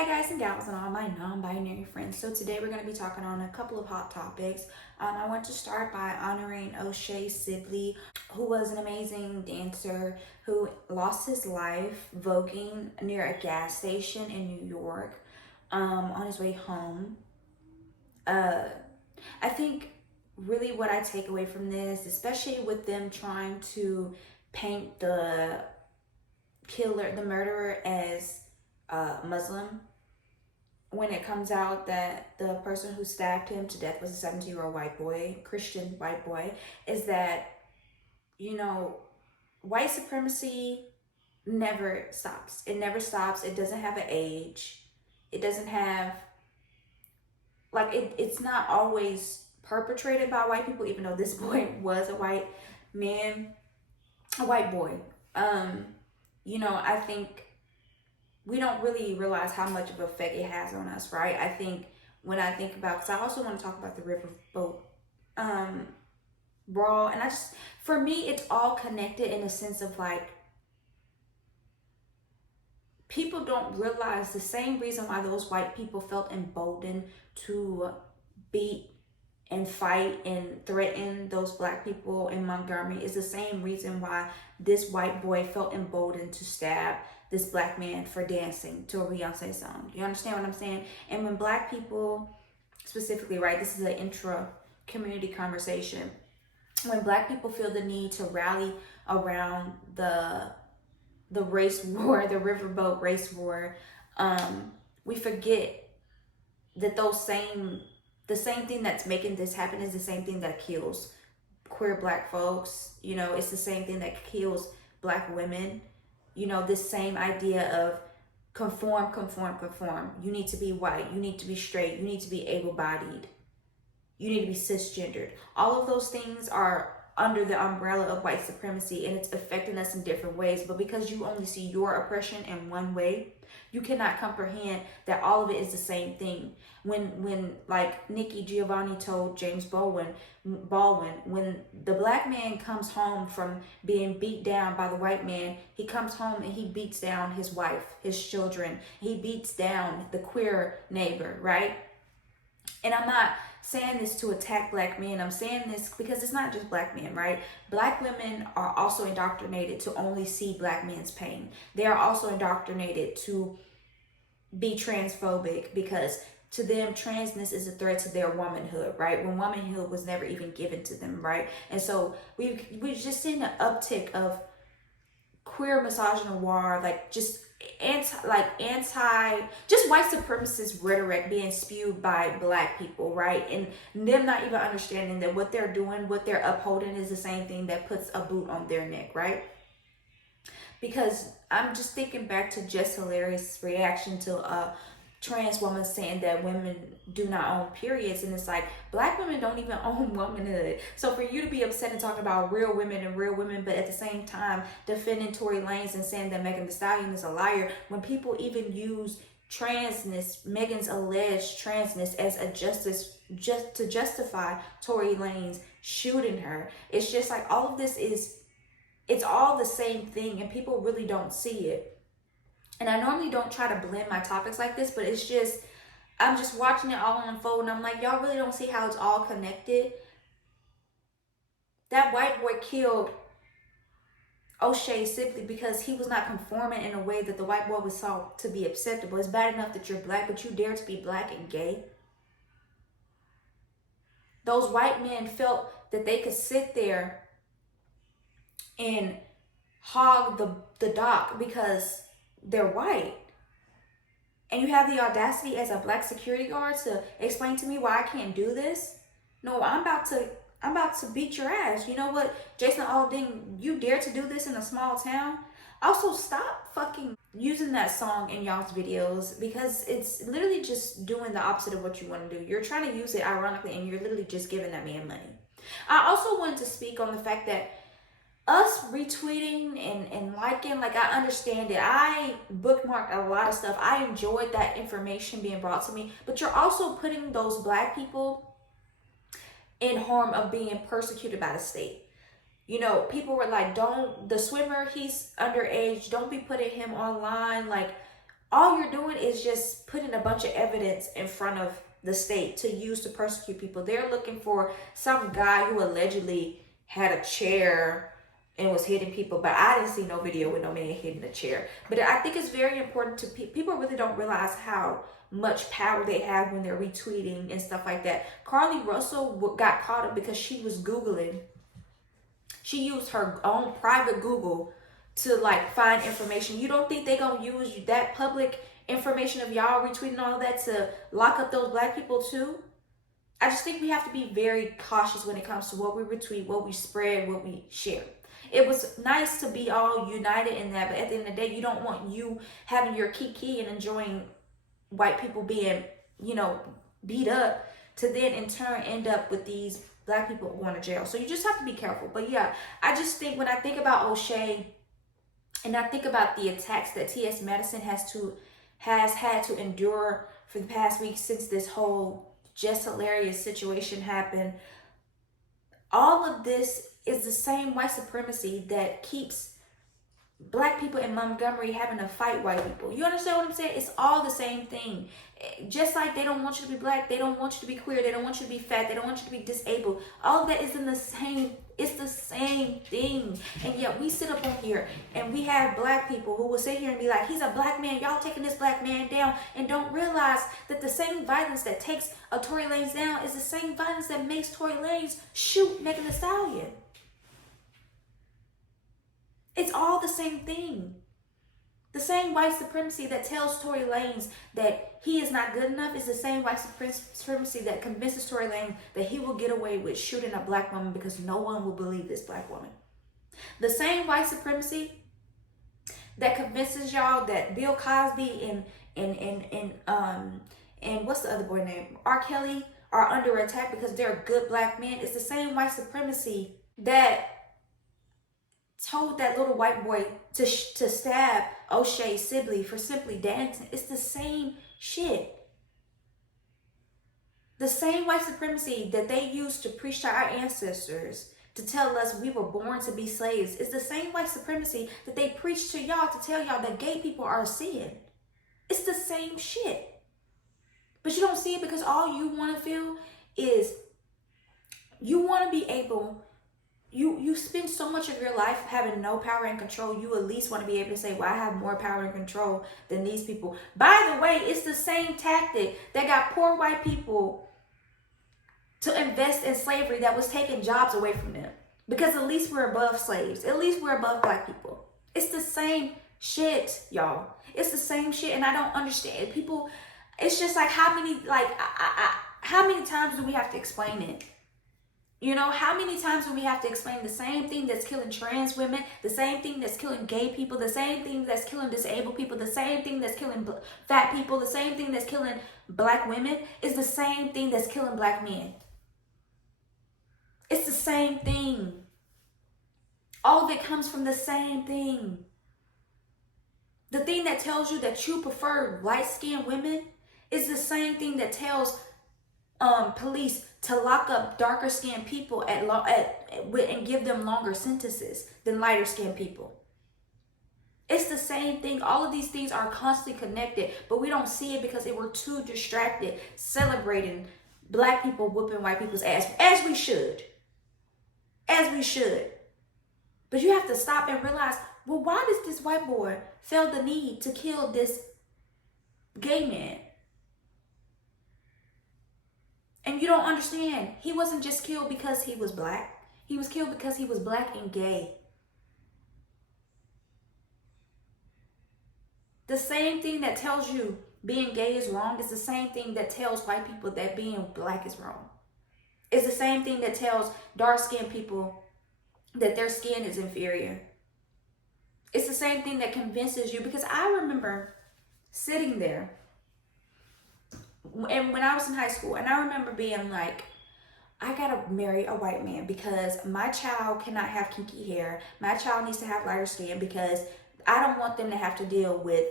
Hi guys and gals and all my non-binary friends. So today we're going to be talking on a couple of hot topics. I want to start by honoring Oshae Sibley, who was an amazing dancer who lost his life voguing near a gas station in New York on his way home. I think really what I take away from this, especially with them trying to paint the murderer as Muslim, when it comes out that the person who stabbed him to death was a 17-year-old white boy, Christian white boy, is that, you know, white supremacy never stops. It never stops. It doesn't have an age. It doesn't have, it's not always perpetrated by white people, even though this boy was a white man, a white boy. I think we don't really realize how much of an effect it has on us, right? I think when I think about, because I also want to talk about the Riverboat Brawl, and for me, it's all connected in a sense of people don't realize the same reason why those white people felt emboldened to beat and fight and threaten those black people in Montgomery is the same reason why this white boy felt emboldened to stab this black man for dancing to a Beyonce song. You understand what I'm saying? And when black people, specifically, right, this is an intra-community conversation, when black people feel the need to rally around the race war, the Riverboat race war, we forget that the same thing that's making this happen is the same thing that kills queer black folks. It's the same thing that kills black women. This same idea of conform. You need to be white. You need to be straight. You need to be able-bodied. You need to be cisgendered. All of those things are under the umbrella of white supremacy, and it's affecting us in different ways. But because you only see your oppression in one way, you cannot comprehend that all of it is the same thing. When like Nikki Giovanni told James Baldwin, when the black man comes home from being beat down by the white man, he comes home and he beats down his wife, his children. He beats down the queer neighbor, right? And I'm not saying this to attack black men. I'm saying this because it's not just black men, right? Black women are also indoctrinated to only see black men's pain. They are also indoctrinated to be transphobic because to them, transness is a threat to their womanhood, right? When womanhood was never even given to them, right? And so we've just seen an uptick of queer misogynoir, just white supremacist rhetoric being spewed by black people, right? And them not even understanding that what they're doing, what they're upholding is the same thing that puts a boot on their neck, right? Because I'm just thinking back to Jess Hilarious' reaction to a trans woman saying that women do not own periods, and it's like black women don't even own womanhood. So for you to be upset and talking about real women, but at the same time defending Tory Lanez and saying that Megan Thee Stallion is a liar, when people even use transness, Megan's alleged transness, as just to justify Tory Lanez shooting her, it's just like all of this it's all the same thing, and people really don't see it. And I normally don't try to blend my topics like this, but I'm just watching it all unfold, and I'm like, y'all really don't see how it's all connected. That white boy killed Oshae simply because he was not conforming in a way that the white boy was thought to be acceptable. It's bad enough that you're black, but you dare to be black and gay. Those white men felt that they could sit there and hog the dock because they're white. And you have the audacity as a black security guard to explain to me why I can't do this? No, I'm about to beat your ass. You know what, Jason Aldean, you dare to do this in a small town? Also, stop fucking using that song in y'all's videos, because it's literally just doing the opposite of what you want to do. You're trying to use it ironically, and you're literally just giving that man money. I also wanted to speak on the fact that us retweeting and liking, I understand it. I bookmarked a lot of stuff. I enjoyed that information being brought to me, but you're also putting those black people in harm of being persecuted by the state. People were like, the swimmer, he's underage, don't be putting him online. all you're doing is just putting a bunch of evidence in front of the state to use to persecute people. They're looking for some guy who allegedly had a chair and was hitting people, but I didn't see no video with no man hitting a chair. But I think it's very important to people really don't realize how much power they have when they're retweeting and stuff like that. Carly Russell got caught up because she was Googling. She used her own private Google to like find information. You don't think they gonna use that public information of y'all retweeting all of that to lock up those black people too? I just think we have to be very cautious when it comes to what we retweet, what we spread, what we share. It was nice to be all united in that, but at the end of the day, you don't want you having your kiki and enjoying white people being, you know, beat up to then in turn end up with these black people going to jail. So you just have to be careful. But yeah, I just think when I think about Oshae and I think about the attacks that T.S. Madison has had to endure for the past week since this whole just hilarious situation happened, all of this is the same white supremacy that keeps black people in Montgomery having to fight white people. You understand what I'm saying? It's all the same thing. Just like they don't want you to be black, they don't want you to be queer, they don't want you to be fat, they don't want you to be disabled. All of that is in the same, it's the same thing. And yet we sit up on here and we have black people who will sit here and be like, he's a black man, y'all taking this black man down, and don't realize that the same violence that takes a Tory Lanez down is the same violence that makes Tory Lanez shoot Megan Thee Stallion. It's all the same thing. The same white supremacy that tells Tory Lanez that he is not good enough is the same white supremacy that convinces Tory Lanez that he will get away with shooting a black woman because no one will believe this black woman. The same white supremacy that convinces y'all that Bill Cosby and what's the other boy name? R. Kelly are under attack because they're good black men. It's the same white supremacy that told that little white boy to stab Oshae Sibley for simply dancing. It's the same shit. The same white supremacy that they used to preach to our ancestors to tell us we were born to be slaves is the same white supremacy that they preach to y'all to tell y'all that gay people are a sin. It's the same shit. But you don't see it because all you want to feel is you want to be able. You spend so much of your life having no power and control, you at least want to be able to say, well, I have more power and control than these people. By the way, it's the same tactic that got poor white people to invest in slavery that was taking jobs away from them. Because at least we're above slaves. At least we're above black people. It's the same shit, y'all. It's the same shit, and I don't understand. People, it's just like how many times do we have to explain it? You know, how many times do we have to explain the same thing that's killing trans women, the same thing that's killing gay people, the same thing that's killing disabled people, the same thing that's killing fat people, the same thing that's killing black women is the same thing that's killing black men. It's the same thing. All of it comes from the same thing. The thing that tells you that you prefer light-skinned women is the same thing that tells police to lock up darker skinned people and give them longer sentences than lighter skinned people. It's the same thing. All of these things are constantly connected, but we don't see it because we're too distracted celebrating black people whooping white people's ass, as we should. As we should. But you have to stop and realize, well, why does this white boy feel the need to kill this gay man? And you don't understand. He wasn't just killed because he was black. He was killed because he was black and gay. The same thing that tells you being gay is wrong is the same thing that tells white people that being black is wrong. It's the same thing that tells dark-skinned people that their skin is inferior. It's the same thing that convinces you, because I remember sitting there and when I was in high school, and I remember being like, I gotta marry a white man because my child cannot have kinky hair. My child needs to have lighter skin because I don't want them to have to deal with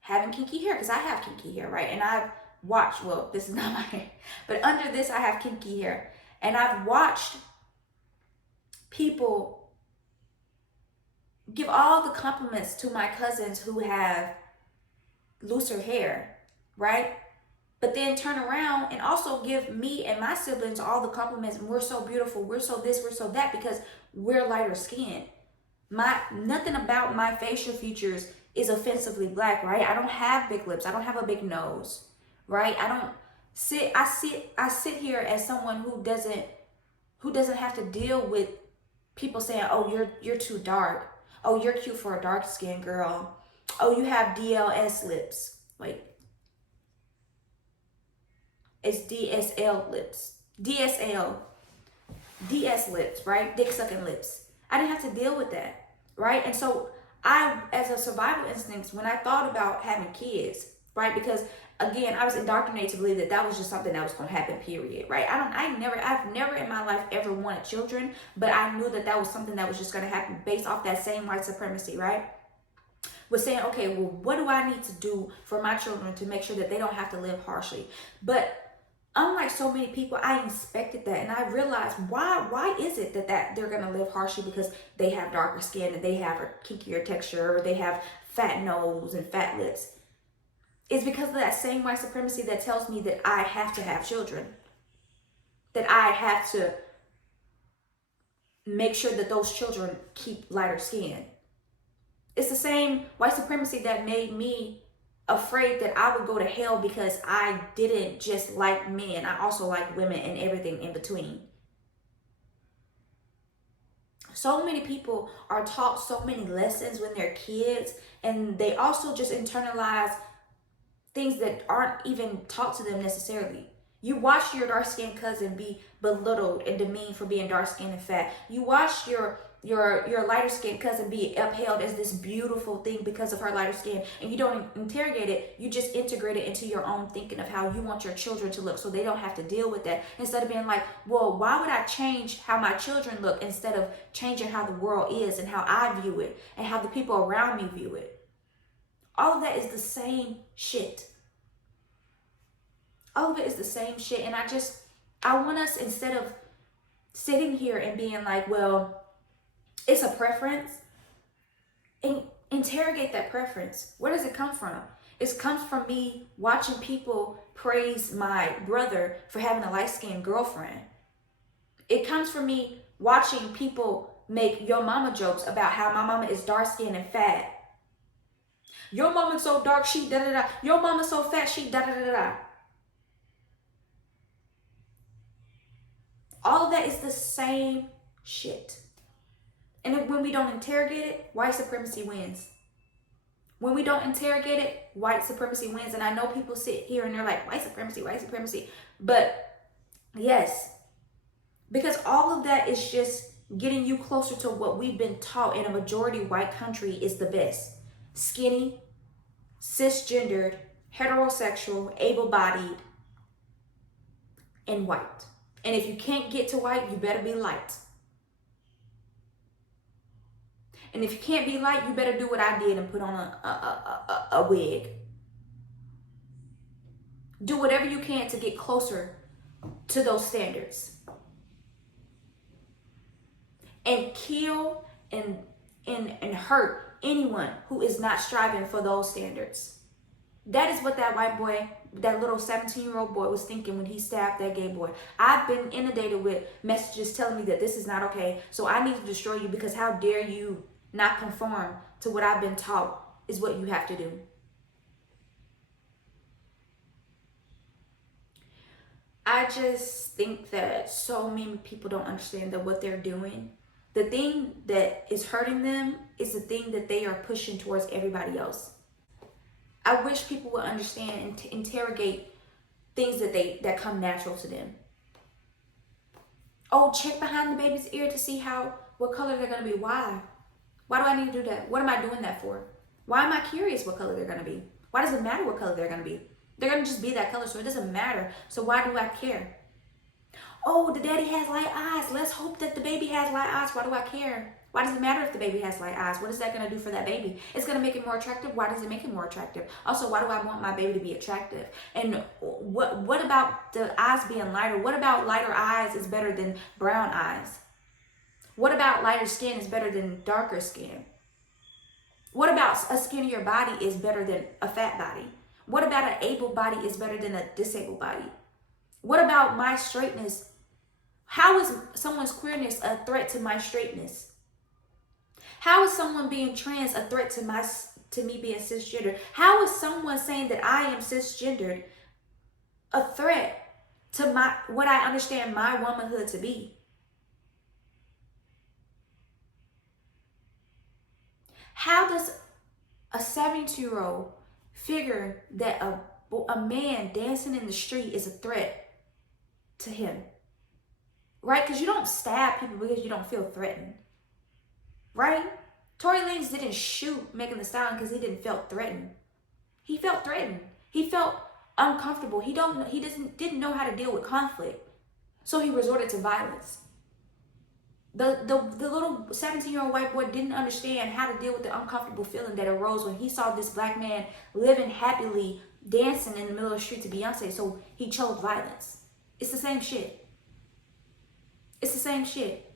having kinky hair, because I have kinky hair, right? And I've watched, well, this is not my hair, but under this I have kinky hair. And I've watched people give all the compliments to my cousins who have looser hair, right? But then turn around and also give me and my siblings all the compliments. We're so beautiful. We're so this. We're so that because we're lighter skinned. Nothing about my facial features is offensively black, right? I don't have big lips. I don't have a big nose, right? I sit here as someone who doesn't have to deal with people saying, "Oh, you're too dark. Oh, you're cute for a dark skinned girl. Oh, you have DLS lips." Like, it's DSL lips. DS lips, right? Dick sucking lips. I didn't have to deal with that, right? And so as a survival instinct, when I thought about having kids, right? Because again, I was indoctrinated to believe that that was just something that was going to happen, period, right? I've never in my life ever wanted children, but I knew that that was something that was just going to happen based off that same white supremacy, right? Was saying, okay, well, what do I need to do for my children to make sure that they don't have to live harshly? But unlike so many people, I inspected that and I realized why is it that they're going to live harshly because they have darker skin and they have a kinkier texture or they have fat nose and fat lips. It's because of that same white supremacy that tells me that I have to have children, that I have to make sure that those children keep lighter skin. It's the same white supremacy that made me afraid that I would go to hell because I didn't just like men. I also like women and everything in between. So many people are taught so many lessons when they're kids, and they also just internalize things that aren't even taught to them necessarily. You watch your dark-skinned cousin be belittled and demeaned for being dark-skinned and fat. You watch your lighter-skinned cousin be upheld as this beautiful thing because of her lighter skin, and you don't interrogate it. You just integrate it into your own thinking of how you want your children to look so they don't have to deal with that. Instead of being like, well, why would I change how my children look instead of changing how the world is and how I view it and how the people around me view it? All of that is the same shit. All of it is the same shit. And I want us, instead of sitting here and being like, well, it's a preference, and interrogate that preference. Where does it come from? It comes from me watching people praise my brother for having a light-skinned girlfriend. It comes from me watching people make your mama jokes about how my mama is dark-skinned and fat. Your mama's so dark, she da-da-da. Your mama's so fat, she da-da-da-da. All of that is the same shit. And when we don't interrogate it, white supremacy wins. When we don't interrogate it, white supremacy wins. And I know people sit here and they're like, white supremacy, white supremacy. But yes, because all of that is just getting you closer to what we've been taught in a majority white country is the best. Skinny, cisgendered, heterosexual, able-bodied, and white. And if you can't get to white, you better be light. And if you can't be light, you better do what I did and put on a wig. Do whatever you can to get closer to those standards. And kill and hurt anyone who is not striving for those standards. That is what that white boy, that little 17-year-old boy was thinking when he stabbed that gay boy. I've been inundated with messages telling me that this is not okay, so I need to destroy you because how dare you not conform to what I've been taught is what you have to do. I just think that so many people don't understand that what they're doing, the thing that is hurting them is the thing that they are pushing towards everybody else. I wish people would understand and interrogate things that come natural to them. Oh, check behind the baby's ear to see what color they're going to be. Why? Why do I need to do that? What am I doing that for? Why am I curious what color they're going to be? Why does it matter what color they're going to be? They're going to just be that color, so it doesn't matter. So why do I care? Oh, the daddy has light eyes. Let's hope that the baby has light eyes. Why do I care? Why does it matter if the baby has light eyes? What is that going to do for that baby? It's going to make it more attractive. Why does it make it more attractive? Also, why do I want my baby to be attractive? And what about the eyes being lighter? What about lighter eyes is better than brown eyes? What about lighter skin is better than darker skin? What about a skinnier body is better than a fat body? What about an able body is better than a disabled body? What about my straightness? How is someone's queerness a threat to my straightness? How is someone being trans a threat to me being cisgendered? How is someone saying that I am cisgendered a threat to what I understand my womanhood to be? How does a 72-year-old figure that a man dancing in the street is a threat to him? Right? Because you don't stab people because you don't feel threatened. Right? Tory Lanez didn't shoot Megan Thee Stallion because he didn't feel threatened. He felt threatened. He felt uncomfortable. He didn't know how to deal with conflict. So he resorted to violence. The little 17-year-old white boy didn't understand how to deal with the uncomfortable feeling that arose when he saw this black man living happily, dancing in the middle of the street to Beyonce. So he chose violence. It's the same shit. It's the same shit.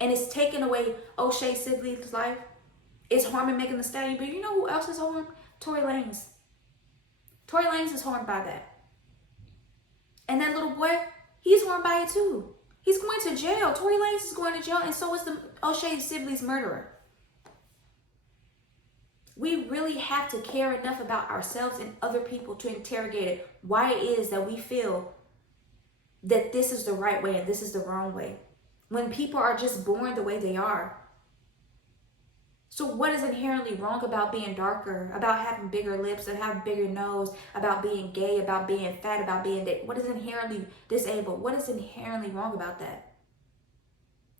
And it's taking away Oshae Sibley's life. It's harming Megan Thee Stallion. But you know who else is harmed? Tory Lanez. Tory Lanez is harmed by that. And that little boy, he's harmed by it too. He's going to jail. Tory Lanez is going to jail, and so is the Oshae Sibley's murderer. We really have to care enough about ourselves and other people to interrogate it. Why it is that we feel that this is the right way and this is the wrong way, when people are just born the way they are. So what is inherently wrong about being darker, about having bigger lips, and having bigger nose, about being gay, about being fat, about being what is inherently disabled? What is inherently wrong about that?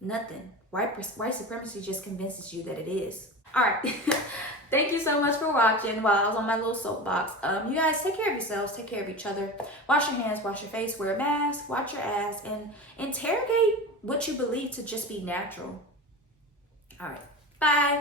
Nothing. White supremacy just convinces you that it is. All right. Thank you so much for watching while I was on my little soapbox. You guys take care of yourselves, take care of each other. Wash your hands, wash your face, wear a mask, watch your ass, and interrogate what you believe to just be natural. All right. Bye.